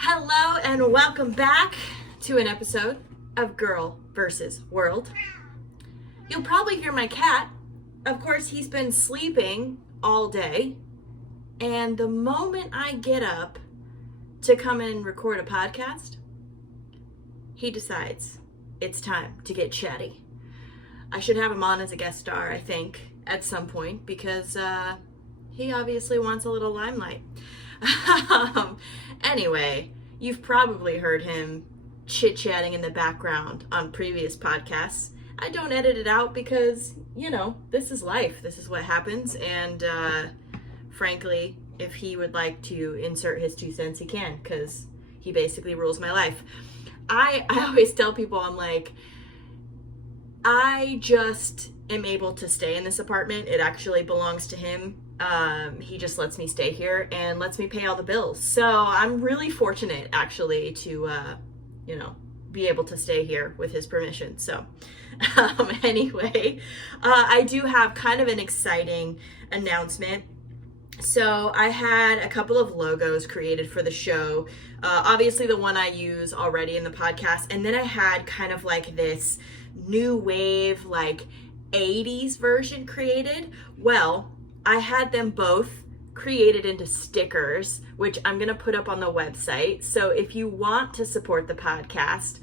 Hello and welcome back to an episode of Girl vs. World. You'll probably hear my cat. Of course, he's been sleeping all day. And the moment I get up to come and record a podcast, he decides it's time to get chatty. I should have him on as a guest star, I think, at some point, because he obviously wants a little limelight. Anyway, you've probably heard him chit-chatting in the background on previous podcasts. I don't edit it out because, this is life. This is what happens. And frankly, if he would like to insert his 2 cents, he can, because he basically rules my life. I always tell people, I'm like, I just am able to stay in this apartment. It actually belongs to him. He just lets me stay here and lets me pay all the bills. So I'm really fortunate actually to, be able to stay here with his permission. So anyway, I do have kind of an exciting announcement. So I had a couple of logos created for the show. Obviously the one I use already in the podcast. And then I had kind of like this new wave, like 80s version created. Well, I had them both created into stickers, which I'm going to put up on the website. So if you want to support the podcast,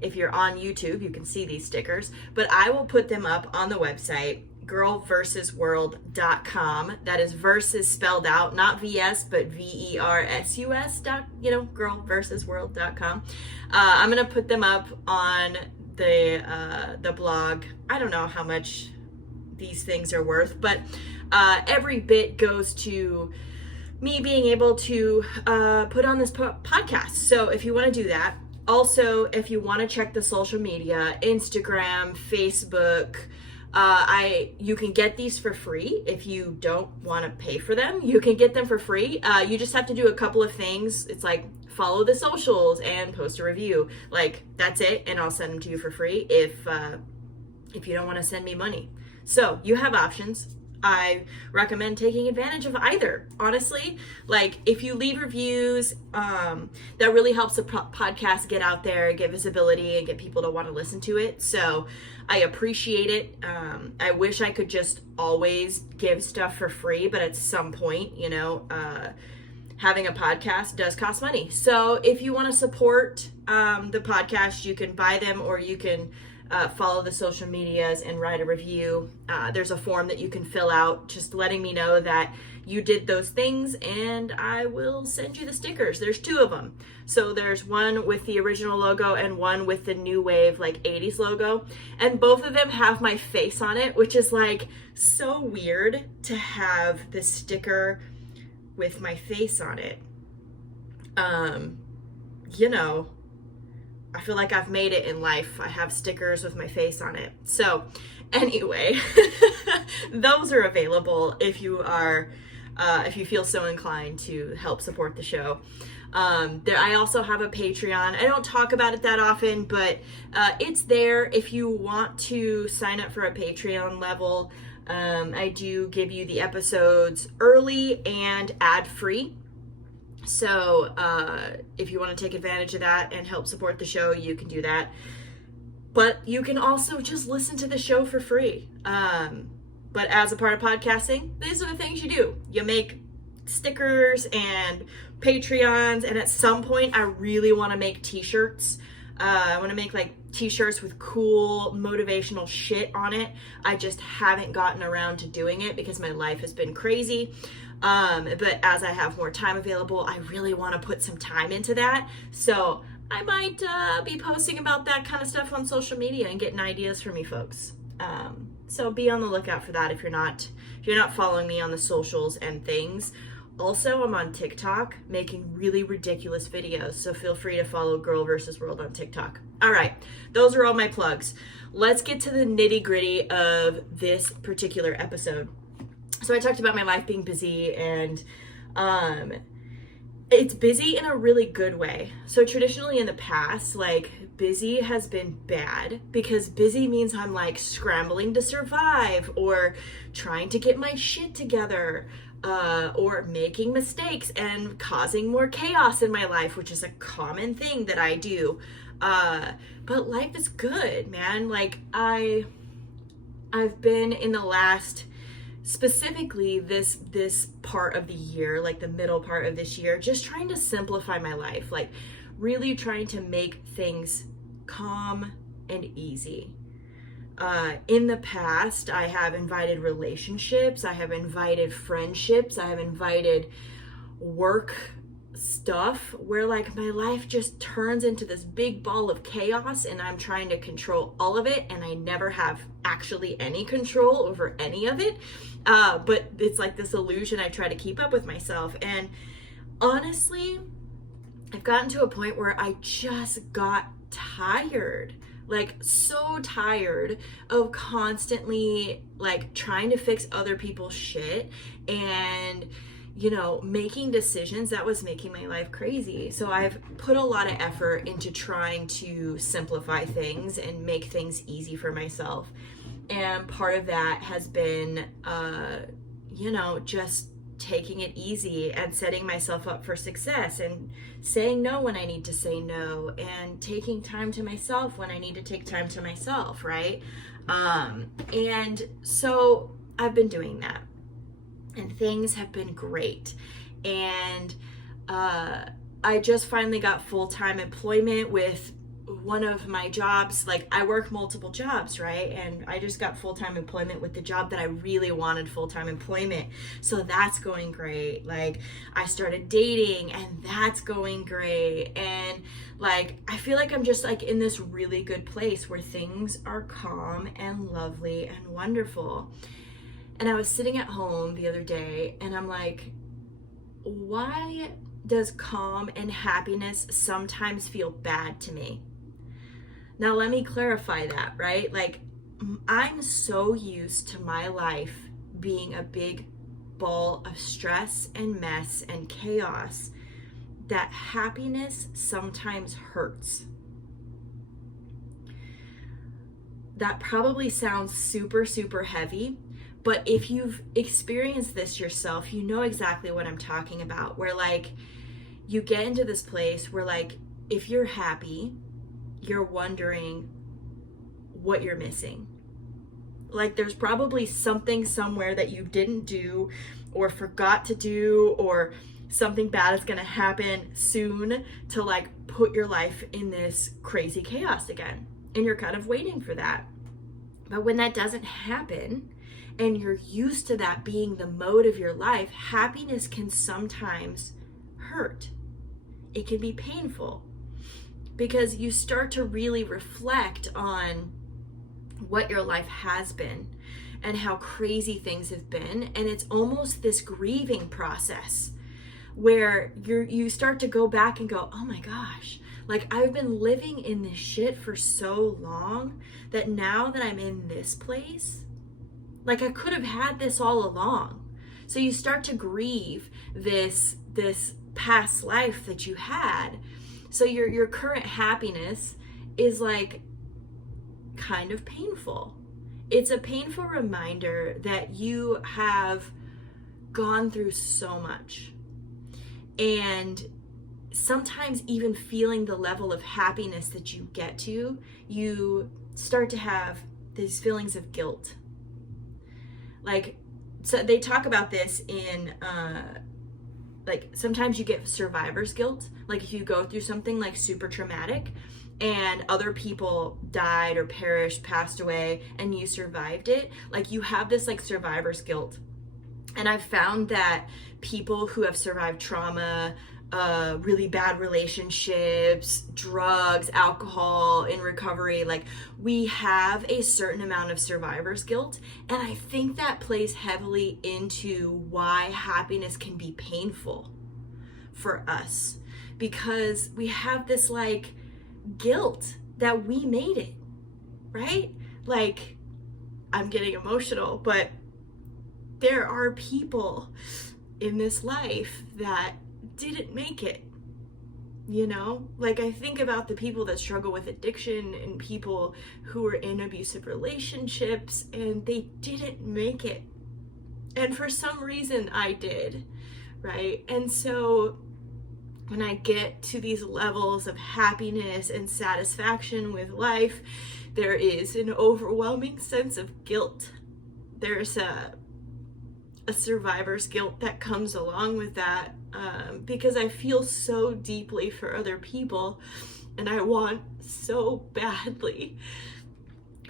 if you're on YouTube, you can see these stickers, but I will put them up on the website, girlversusworld.com. That is versus spelled out, not VS, but VERSUS. Girlversusworld.com. I'm going to put them up on the blog. I don't know how much these things are worth, but every bit goes to me being able to put on this podcast. So if you want to do that, also if you want to check the social media, Instagram, Facebook, you can get these for free. If you don't want to pay for them, you can get them for free. You just have to do a couple of things. It's like follow the socials and post a review. Like that's it, and I'll send them to you for free if you don't want to send me money. So you have options. I recommend taking advantage of either, honestly. Like if you leave reviews, that really helps the podcast get out there, get visibility, and get people to want to listen to it. So I appreciate it. I wish I could just always give stuff for free, but at some point, having a podcast does cost money. So if you want to support the podcast, you can buy them, or you can follow the social medias and write a review. There's a form that you can fill out just letting me know that you did those things, and I will send you the stickers. There's 2 of them. So there's one with the original logo and one with the new wave, like 80s logo. And both of them have my face on it, which is like so weird to have this sticker with my face on it. I feel like I've made it in life. I have stickers with my face on it. So anyway, those are available if you feel so inclined to help support the show. I also have a Patreon. I don't talk about it that often, but it's there if you want to sign up for a Patreon level. I do give you the episodes early and ad-free. So if you want to take advantage of that and help support the show, you can do that. But you can also just listen to the show for free. But as a part of podcasting, these are the things you do. You make stickers and Patreons, and at some point I really want to make t-shirts. I want to make like t-shirts with cool motivational shit on it. I just haven't gotten around to doing it because my life has been crazy. But as I have more time available, I really want to put some time into that. So I might be posting about that kind of stuff on social media and getting ideas from you folks. So be on the lookout for that if you're not following me on the socials and things. Also, I'm on TikTok making really ridiculous videos, so feel free to follow Girl vs. World on TikTok. All right, those are all my plugs. Let's get to the nitty-gritty of this particular episode. So I talked about my life being busy, and it's busy in a really good way. So traditionally in the past, like busy has been bad because busy means I'm like scrambling to survive or trying to get my shit together or making mistakes and causing more chaos in my life, which is a common thing that I do. But life is good, man. Like I've been in the last, specifically this part of the year, like the middle part of this year, just trying to simplify my life, like really trying to make things calm and easy. In the past, I have invited relationships, I have invited friendships, I have invited work stuff where like my life just turns into this big ball of chaos and I'm trying to control all of it, and I never have actually any control over any of it. But it's like this illusion I try to keep up with myself. And honestly, I've gotten to a point where I just got tired, like so tired of constantly like trying to fix other people's shit and, you know, making decisions that was making my life crazy. So I've put a lot of effort into trying to simplify things and make things easy for myself. And part of that has been, you know, just taking it easy and setting myself up for success and saying no when I need to say no and taking time to myself when I need to take time to myself, right? And so I've been doing that and things have been great. And I just finally got full-time employment with one of my jobs. Like I work multiple jobs, right? And I just got full-time employment with the job that I really wanted full-time employment. So that's going great. Like I started dating and that's going great. And like, I feel like I'm just like in this really good place where things are calm and lovely and wonderful. And I was sitting at home the other day and I'm like, why does calm and happiness sometimes feel bad to me? Now, let me clarify that, right? Like, I'm so used to my life being a big ball of stress and mess and chaos that happiness sometimes hurts. That probably sounds super, super heavy, but if you've experienced this yourself, you know exactly what I'm talking about, where like, you get into this place where like, if you're happy, you're wondering what you're missing. Like there's probably something somewhere that you didn't do or forgot to do, or something bad is going to happen soon to like put your life in this crazy chaos again. And you're kind of waiting for that. But when that doesn't happen and you're used to that being the mode of your life, happiness can sometimes hurt. It can be painful, because you start to really reflect on what your life has been and how crazy things have been. And it's almost this grieving process where you start to go back and go, oh my gosh, like I've been living in this shit for so long that now that I'm in this place, like I could have had this all along. So you start to grieve this past life that you had. So your current happiness is like kind of painful. It's a painful reminder that you have gone through so much. And sometimes even feeling the level of happiness that you get to, you start to have these feelings of guilt. Like, so they talk about this in like sometimes you get survivor's guilt. Like if you go through something like super traumatic and other people died or perished, passed away, and you survived it, like you have this like survivor's guilt. And I've found that people who have survived trauma, really bad relationships, drugs, alcohol, in recovery, like we have a certain amount of survivor's guilt. And I think that plays heavily into why happiness can be painful for us, because we have this like guilt that we made it, right? Like I'm getting emotional, but there are people in this life that didn't make it, you know? Like I think about the people that struggle with addiction and people who are in abusive relationships and they didn't make it. And for some reason I did, right? And so when I get to these levels of happiness and satisfaction with life, there is an overwhelming sense of guilt. There's a survivor's guilt that comes along with that, because I feel so deeply for other people, and I want so badly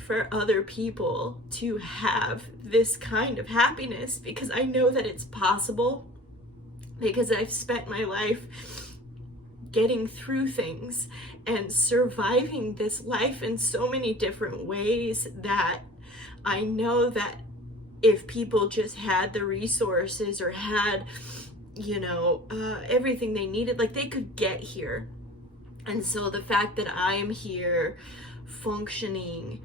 for other people to have this kind of happiness, because I know that it's possible, because I've spent my life getting through things and surviving this life in so many different ways that I know that if people just had the resources or had, everything they needed, like, they could get here. And so the fact that I'm here functioning,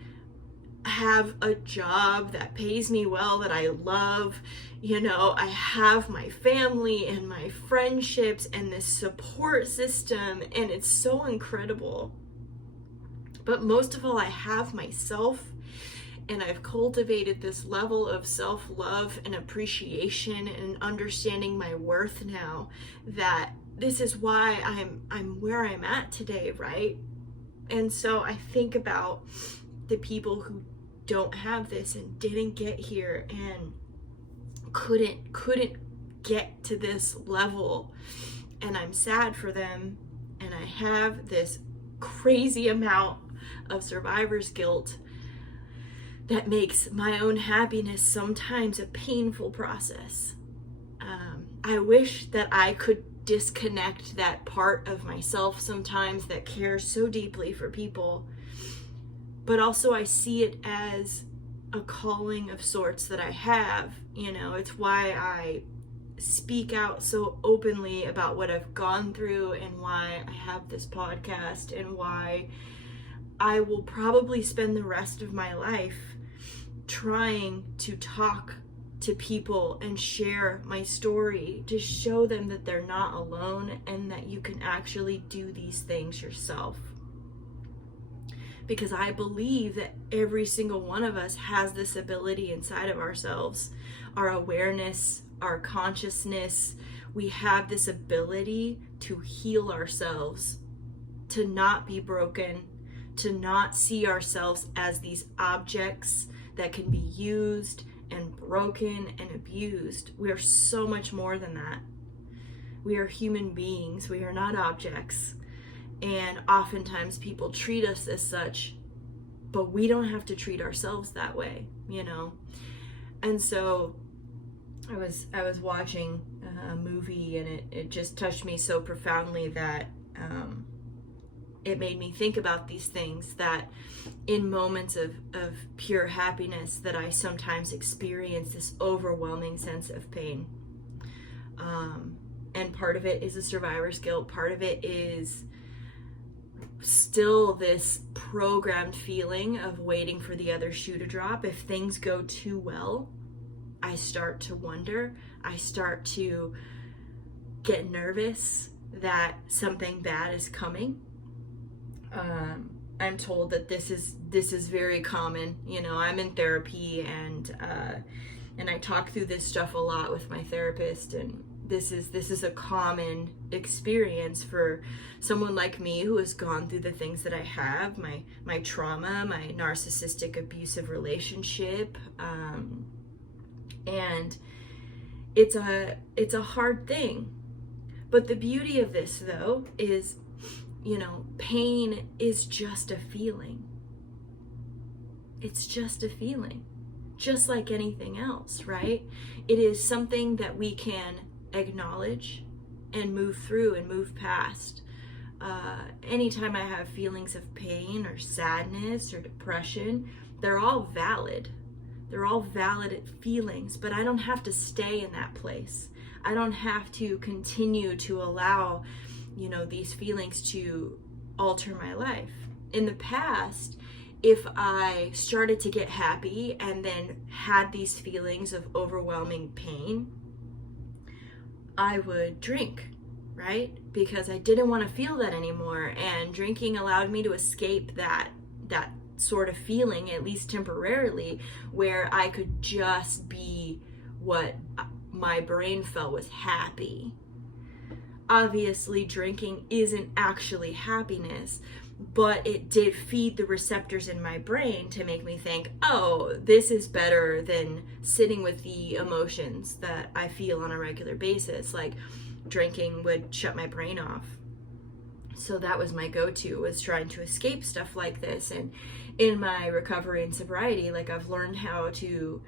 have a job that pays me well, that I love, I have my family and my friendships and this support system, and it's so incredible. But most of all, I have myself, and I've cultivated this level of self-love and appreciation and understanding my worth now, that this is why I'm where I'm at today, right? And so I think about the people who don't have this and didn't get here and couldn't get to this level, and I'm sad for them, and I have this crazy amount of survivor's guilt that makes my own happiness sometimes a painful process. I wish that I could disconnect that part of myself sometimes that cares so deeply for people, but also I see it as a calling of sorts that I have. It's why I speak out so openly about what I've gone through, and why I have this podcast, and why I will probably spend the rest of my life trying to talk to people and share my story, to show them that they're not alone and that you can actually do these things yourself. Because I believe that every single one of us has this ability inside of ourselves, our awareness, our consciousness. We have this ability to heal ourselves, to not be broken, to not see ourselves as these objects that can be used and broken and abused. We are so much more than that. We are human beings. We are not objects. And oftentimes people treat us as such, but we don't have to treat ourselves that way, And so I was watching a movie, and it just touched me so profoundly that it made me think about these things, that in moments of pure happiness that I sometimes experience this overwhelming sense of pain. And part of it is a survivor's guilt. Part of it is still this programmed feeling of waiting for the other shoe to drop. If things go too well, I start to wonder. I start to get nervous that something bad is coming. I'm told that this is very common. I'm in therapy, and I talk through this stuff a lot with my therapist, and this is a common experience for someone like me who has gone through the things that I have, my trauma, my narcissistic abusive relationship, and it's a hard thing. But the beauty of this, though, is pain is just a feeling. It's just a feeling, just like anything else, right? It is something that we can acknowledge and move through and move past. Anytime I have feelings of pain or sadness or depression, they're all valid. They're all valid feelings, but I don't have to stay in that place. I don't have to continue to allow these feelings to alter my life. In the past, if I started to get happy and then had these feelings of overwhelming pain, I would drink, right? Because I didn't want to feel that anymore, and drinking allowed me to escape that sort of feeling, at least temporarily, where I could just be what my brain felt was happy. Obviously, drinking isn't actually happiness, but it did feed the receptors in my brain to make me think, oh, this is better than sitting with the emotions that I feel on a regular basis. Like, drinking would shut my brain off. So that was my go-to, was trying to escape stuff like this. And in my recovery and sobriety, like, I've learned how to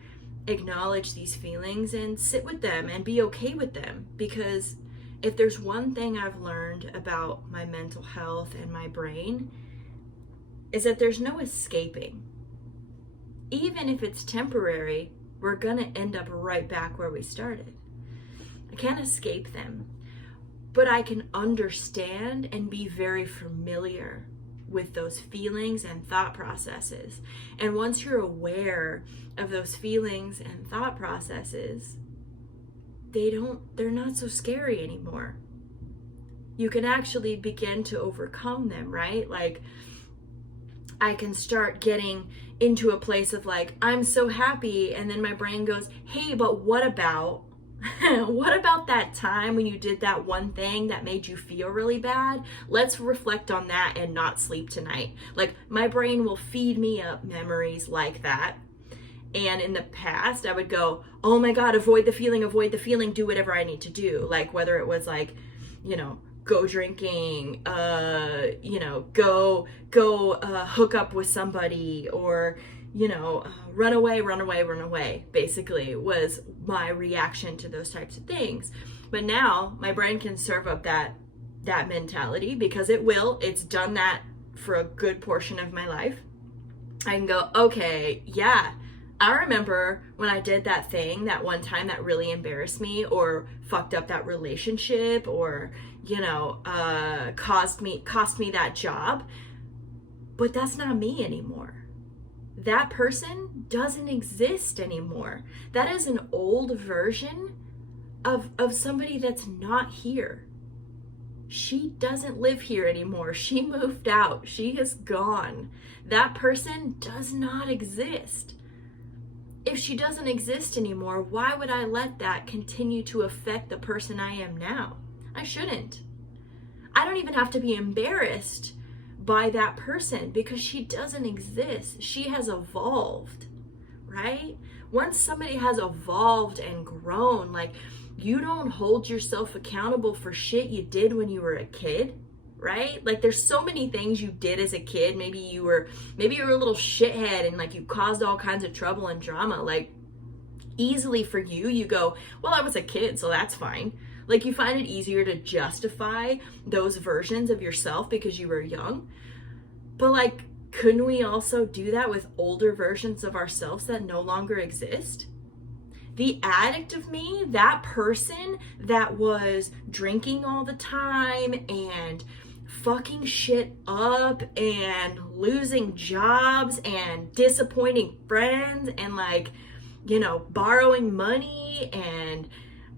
acknowledge these feelings and sit with them and be okay with them. Because if there's one thing I've learned about my mental health and my brain, is that there's no escaping. Even if it's temporary, we're gonna end up right back where we started. I can't escape them, but I can understand and be very familiar with those feelings and thought processes. And once you're aware of those feelings and thought processes, they're not so scary anymore. You can actually begin to overcome them, right? Like, I can start getting into a place of like, I'm so happy, and then my brain goes, hey, but what about that time when you did that one thing that made you feel really bad? Let's reflect on that and not sleep tonight. Like, my brain will feed me up memories like that. And in the past, I would go, oh my God, avoid the feeling, do whatever I need to do. Like, whether it was like, go drinking, go hook up with somebody, or, run away, basically was my reaction to those types of things. But now my brain can serve up that mentality, because it's done that for a good portion of my life. I can go, okay, yeah, I remember when I did that thing that one time that really embarrassed me, or fucked up that relationship, or, cost me that job. But that's not me anymore. That person doesn't exist anymore. That is an old version of somebody that's not here. She doesn't live here anymore. She moved out. She is gone. That person does not exist. If she doesn't exist anymore, why would I let that continue to affect the person I am now? I shouldn't. I don't even have to be embarrassed by that person, because she doesn't exist. She has evolved, right? Once somebody has evolved and grown, like, you don't hold yourself accountable for shit you did when you were a kid, right? Like, there's so many things you did as a kid. Maybe you were a little shithead and like you caused all kinds of trouble and drama. Like, easily for you go, well, I was a kid, so that's fine. Like, you find it easier to justify those versions of yourself because you were young. But like, couldn't we also do that with older versions of ourselves that no longer exist? The addict of me, that person that was drinking all the time and fucking shit up and losing jobs and disappointing friends and like, borrowing money and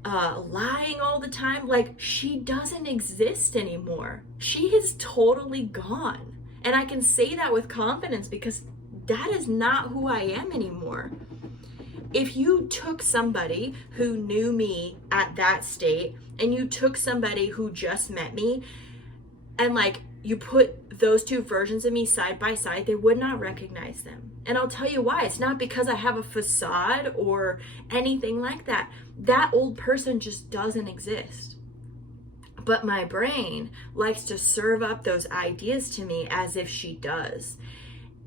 lying all the time, like, she doesn't exist anymore. She is totally gone. And I can say that with confidence because that is not who I am anymore. If you took somebody who knew me at that state and you took somebody who just met me and like you put those two versions of me side by side, they would not recognize them. And I'll tell you why. It's not because I have a facade or anything like that. That old person just doesn't exist. But my brain likes to serve up those ideas to me as if she does.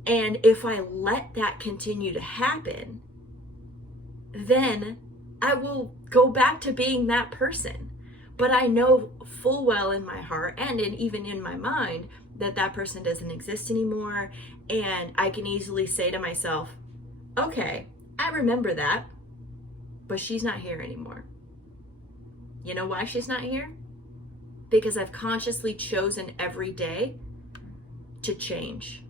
And if I let that continue to happen, then I will go back to being that person. But I know full well in my heart and even in my mind that that person doesn't exist anymore. And I can easily say to myself, okay, I remember that, but she's not here anymore. You know why she's not here? Because I've consciously chosen every day to change.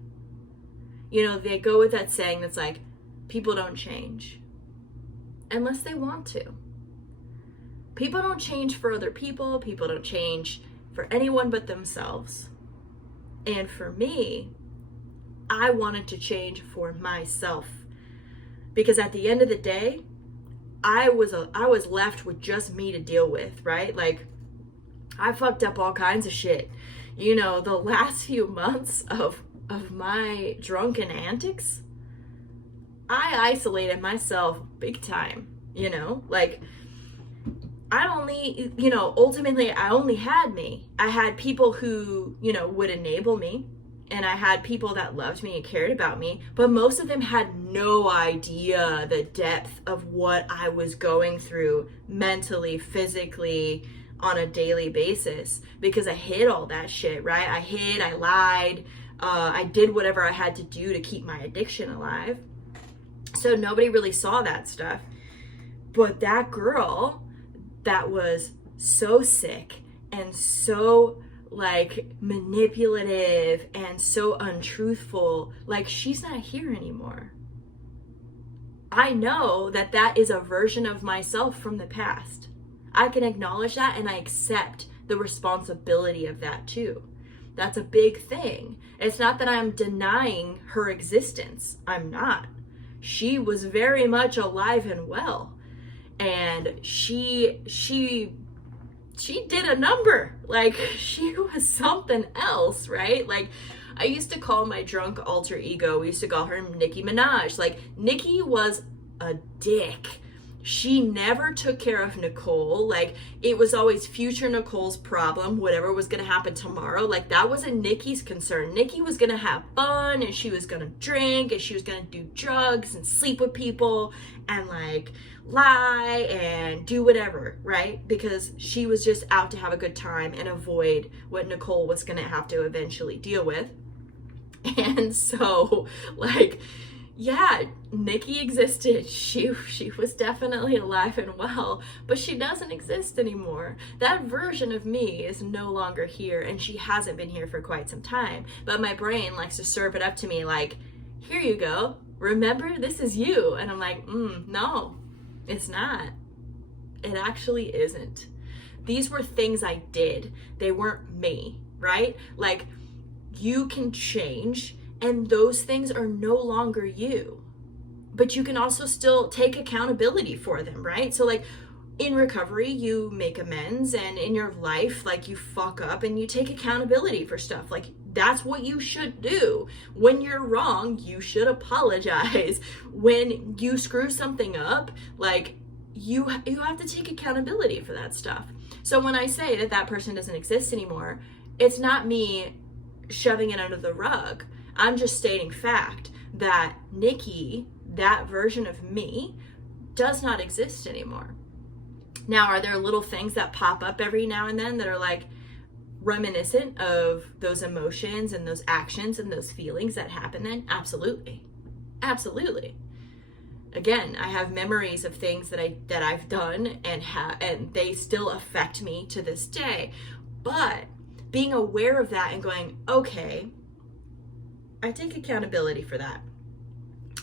They go with that saying that's like, people don't change unless they want to. People don't change for other people. People don't change for anyone but themselves. And for me, I wanted to change for myself. Because at the end of the day, I was left with just me to deal with, right? Like, I fucked up all kinds of shit. You know, the last few months of my drunken antics, I isolated myself big time, you know? Like, I only, you know, ultimately I only had me. I had people who, you know, would enable me, and I had people that loved me and cared about me, but most of them had no idea the depth of what I was going through mentally, physically, on a daily basis, because I hid all that shit, right? I hid, I lied, I did whatever I had to do to keep my addiction alive. So nobody really saw that stuff. But that girl that was so sick and so like manipulative and so untruthful, like, she's not here anymore. I know that that is a version of myself from the past. I can acknowledge that, and I accept the responsibility of that too. That's a big thing. It's not that I'm denying her existence. I'm not. She was very much alive and well. And she did a number. Like, she was something else, right? Like, I used to call my drunk alter ego, we used to call her Nicki Minaj. Like, Nicki was a dick. She never took care of Nicole. Like, it was always future Nicole's problem, whatever was going to happen tomorrow. Like, that wasn't Nicki's concern. Nicki was going to have fun, and she was going to drink, and she was going to do drugs and sleep with people and like lie and do whatever, right? Because she was just out to have a good time and avoid what Nicole was going to have to eventually deal with. And so, like, yeah, Nicki existed. She was definitely alive and well, but she doesn't exist anymore. That version of me is no longer here, and she hasn't been here for quite some time. But my brain likes to serve it up to me like, here you go. Remember, this is you. And I'm like, no, it's not. It actually isn't. These were things I did. They weren't me, right? Like, you can change, and those things are no longer you, but you can also still take accountability for them, right? So like, in recovery, you make amends, and in your life, like, you fuck up and you take accountability for stuff. Like, that's what you should do. When you're wrong, you should apologize. When you screw something up, like, you have to take accountability for that stuff. So when I say that that person doesn't exist anymore, it's not me shoving it under the rug. I'm just stating fact that Nicki, that version of me, does not exist anymore. Now, are there little things that pop up every now and then that are like reminiscent of those emotions and those actions and those feelings that happen then? Absolutely. Absolutely. Again, I have memories of things that I've done and they still affect me to this day. But being aware of that and going, okay, I take accountability for that.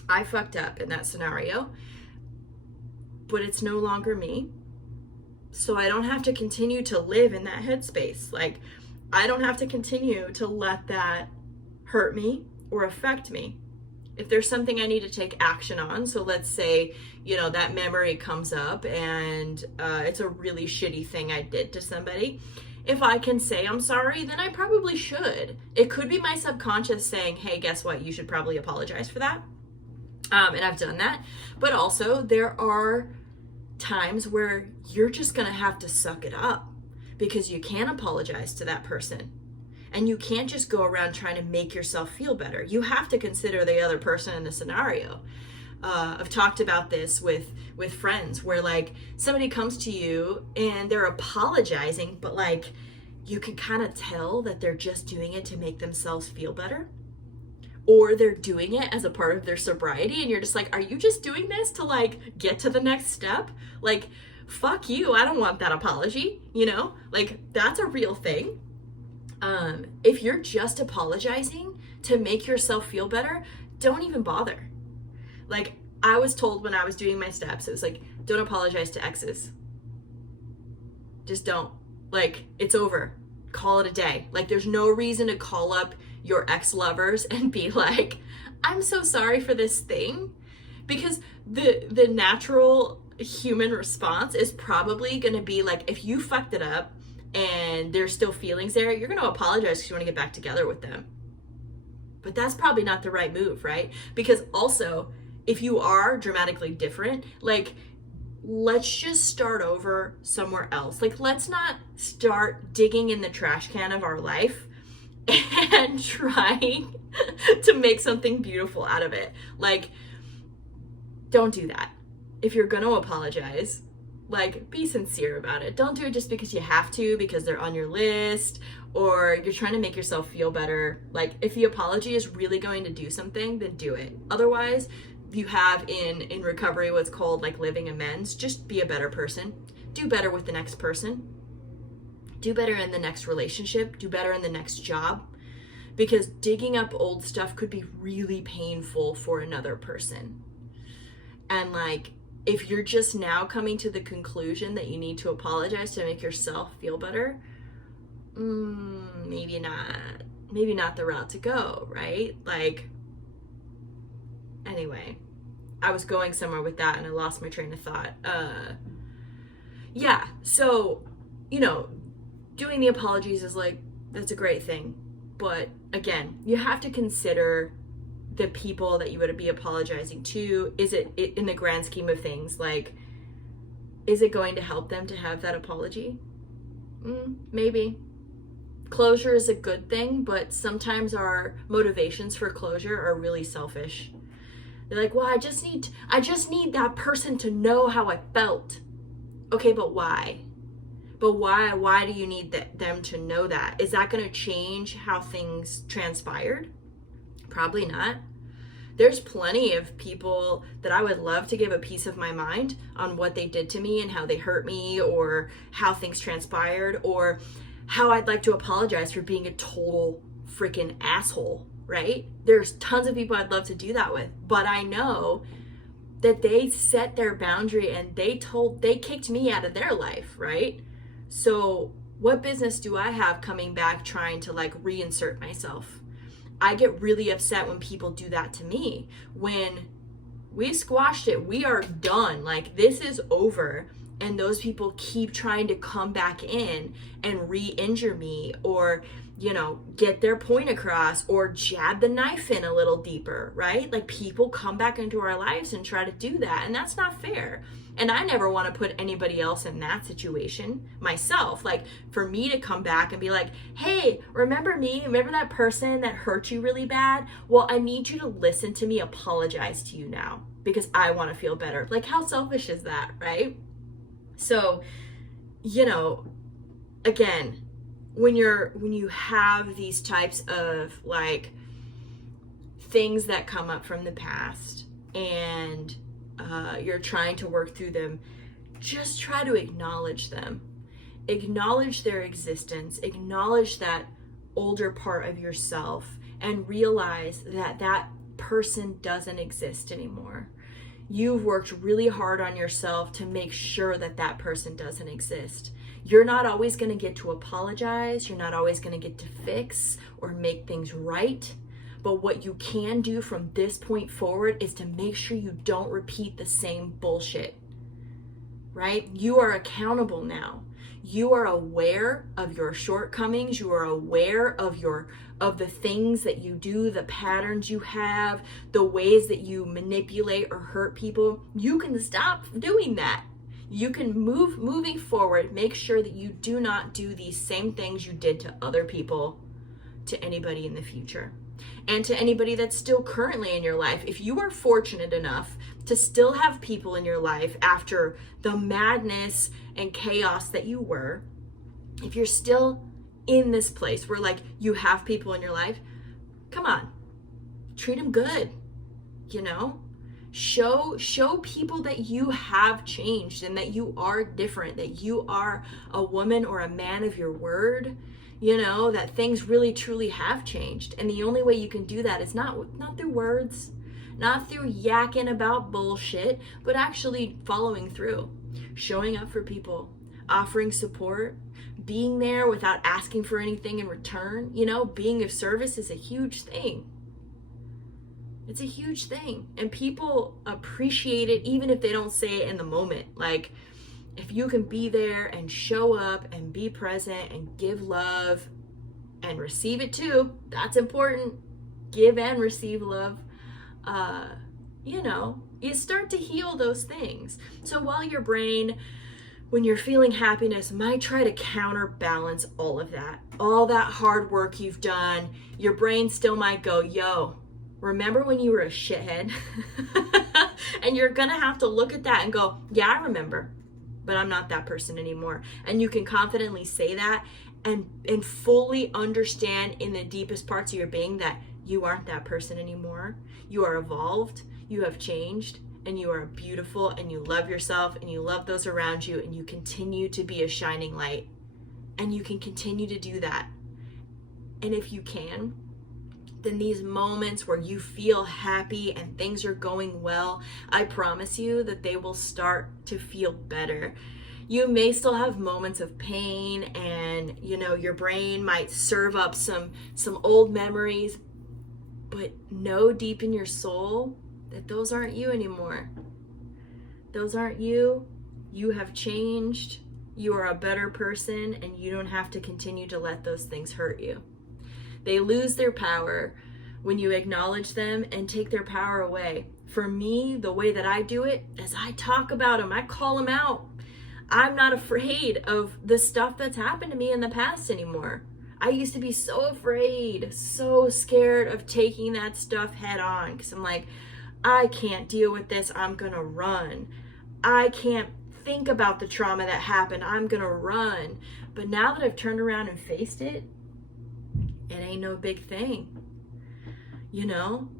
I fucked up in that scenario, but it's no longer me. So I don't have to continue to live in that headspace. Like, I don't have to continue to let that hurt me or affect me. If there's something I need to take action on, so let's say, you know, that memory comes up and it's a really shitty thing I did to somebody. If I can say I'm sorry, then I probably should. It could be my subconscious saying, hey, guess what? You should probably apologize for that. And I've done that. But also, there are times where you're just going to have to suck it up because you can't apologize to that person. And you can't just go around trying to make yourself feel better. You have to consider the other person in the scenario. I've talked about this with friends where, like, somebody comes to you and they're apologizing, but like, you can kind of tell that they're just doing it to make themselves feel better, or they're doing it as a part of their sobriety, and you're just like, are you just doing this to like get to the next step? Like, fuck you, I don't want that apology, you know? Like, that's a real thing. If you're just apologizing to make yourself feel better, don't even bother. Like, I was told when I was doing my steps, it was like, don't apologize to exes. Just don't. Like, it's over. Call it a day. Like, there's no reason to call up your ex-lovers and be like, I'm so sorry for this thing. Because the natural human response is probably going to be like, if you fucked it up and there's still feelings there, you're going to apologize because you want to get back together with them. But that's probably not the right move, right? Because also, if you are dramatically different, like, let's just start over somewhere else. Like, let's not start digging in the trash can of our life and trying to make something beautiful out of it. Like, don't do that. If you're going to apologize, like, be sincere about it. Don't do it just because you have to, because they're on your list, or you're trying to make yourself feel better. Like, if the apology is really going to do something, then do it. Otherwise, you have in recovery what's called like living amends. Just be a better person. Do better with the next person. Do better in the next relationship. Do better in the next job. Because digging up old stuff could be really painful for another person. And like, if you're just now coming to the conclusion that you need to apologize to make yourself feel better, maybe not the route to go, right? Like, anyway, I was going somewhere with that and I lost my train of thought. Yeah, so, you know, doing the apologies is like, that's a great thing. But again, you have to consider the people that you would be apologizing to. Is it, in the grand scheme of things, like, is it going to help them to have that apology? Maybe. Closure is a good thing, but sometimes our motivations for closure are really selfish. They're like, well, I just need that person to know how I felt. Okay, but why? But why do you need them to know that? Is that going to change how things transpired? Probably not. There's plenty of people that I would love to give a piece of my mind on what they did to me and how they hurt me, or how things transpired, or how I'd like to apologize for being a total freaking asshole, right? There's tons of people I'd love to do that with, but I know that they set their boundary and they kicked me out of their life, right? So what business do I have coming back trying to like reinsert myself? I get really upset when people do that to me. When we squashed it, we are done. Like, this is over. And those people keep trying to come back in and re-injure me, or, you know, get their point across, or jab the knife in a little deeper, right? Like, people come back into our lives and try to do that, and that's not fair. And I never want to put anybody else in that situation myself. Like, for me to come back and be like, hey, remember me? Remember that person that hurt you really bad? Well, I need you to listen to me apologize to you now because I want to feel better. Like, how selfish is that, right? So, you know, again, when you have these types of like things that come up from the past and you're trying to work through them, just try to acknowledge them. Acknowledge their existence. Acknowledge that older part of yourself and realize that that person doesn't exist anymore. You've worked really hard on yourself to make sure that that person doesn't exist. You're not always going to get to apologize. You're not always going to get to fix or make things right. But what you can do from this point forward is to make sure you don't repeat the same bullshit, right? You are accountable now. You are aware of your shortcomings. You are aware of the things that you do, the patterns you have, the ways that you manipulate or hurt people. You can stop doing that. You can moving forward, make sure that you do not do these same things you did to other people to anybody in the future. And to anybody that's still currently in your life, if you are fortunate enough to still have people in your life after the madness and chaos that you were, if you're still in this place where like you have people in your life, come on, treat them good, you know? Show people that you have changed and that you are different, that you are a woman or a man of your word. You know, that things really truly have changed. And the only way you can do that is not through words, not through yakking about bullshit, but actually following through, showing up for people, offering support, being there without asking for anything in return. You know, being of service is a huge thing. It's a huge thing. And people appreciate it even if they don't say it in the moment. Like, if you can be there and show up and be present and give love and receive it too, that's important. Give and receive love. You start to heal those things. So while your brain, when you're feeling happiness, might try to counterbalance all of that, all that hard work you've done, your brain still might go, yo, remember when you were a shithead? And you're gonna have to look at that and go, yeah, I remember, but I'm not that person anymore. And you can confidently say that and fully understand in the deepest parts of your being that you aren't that person anymore. You are evolved, you have changed, and you are beautiful, and you love yourself, and you love those around you, and you continue to be a shining light. And you can continue to do that. And if you can, then these moments where you feel happy and things are going well, I promise you that they will start to feel better. You may still have moments of pain, and your brain might serve up some old memories, but know deep in your soul that those aren't you anymore. Those aren't you. You have changed. You are a better person, and you don't have to continue to let those things hurt you. They lose their power when you acknowledge them and take their power away. For me, the way that I do it is I talk about them. I call them out. I'm not afraid of the stuff that's happened to me in the past anymore. I used to be so afraid, so scared of taking that stuff head on, because I'm like, I can't deal with this. I'm going to run. I can't think about the trauma that happened. I'm going to run. But now that I've turned around and faced it, it ain't no big thing.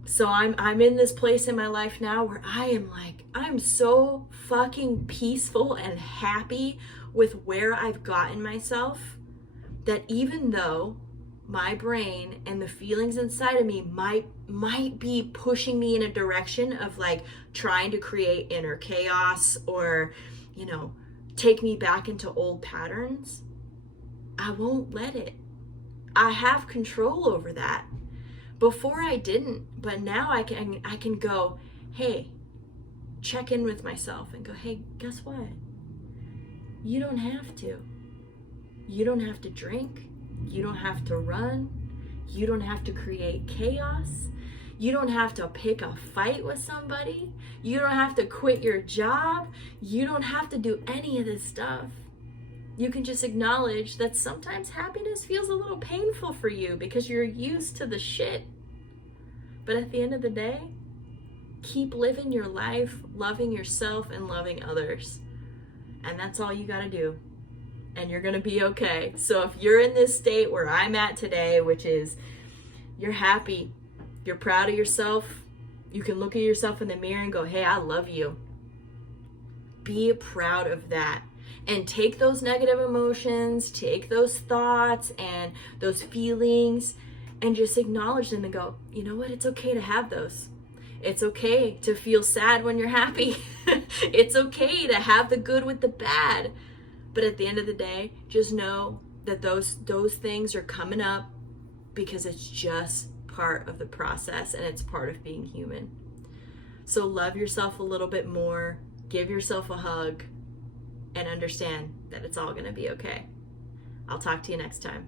So I'm in this place in my life now where I'm so fucking peaceful and happy with where I've gotten myself, that even though my brain and the feelings inside of me might be pushing me in a direction of like trying to create inner chaos or take me back into old patterns, I won't let it. I have control over that. Before I didn't, but now I can go, hey, check in with myself and go, hey, guess what? You don't have to. You don't have to drink. You don't have to run. You don't have to create chaos. You don't have to pick a fight with somebody. You don't have to quit your job. You don't have to do any of this stuff. You can just acknowledge that sometimes happiness feels a little painful for you because you're used to the shit. But at the end of the day, keep living your life, loving yourself and loving others. And that's all you gotta do. And you're gonna be okay. So if you're in this state where I'm at today, which is you're happy, you're proud of yourself, you can look at yourself in the mirror and go, hey, I love you. Be proud of that. And take those negative emotions, take those thoughts and those feelings and just acknowledge them and go, you know what? It's okay to have those. It's okay to feel sad when you're happy. It's okay to have the good with the bad. But at the end of the day, just know that those things are coming up because it's just part of the process and it's part of being human. So love yourself a little bit more, give yourself a hug, and understand that it's all going to be okay. I'll talk to you next time.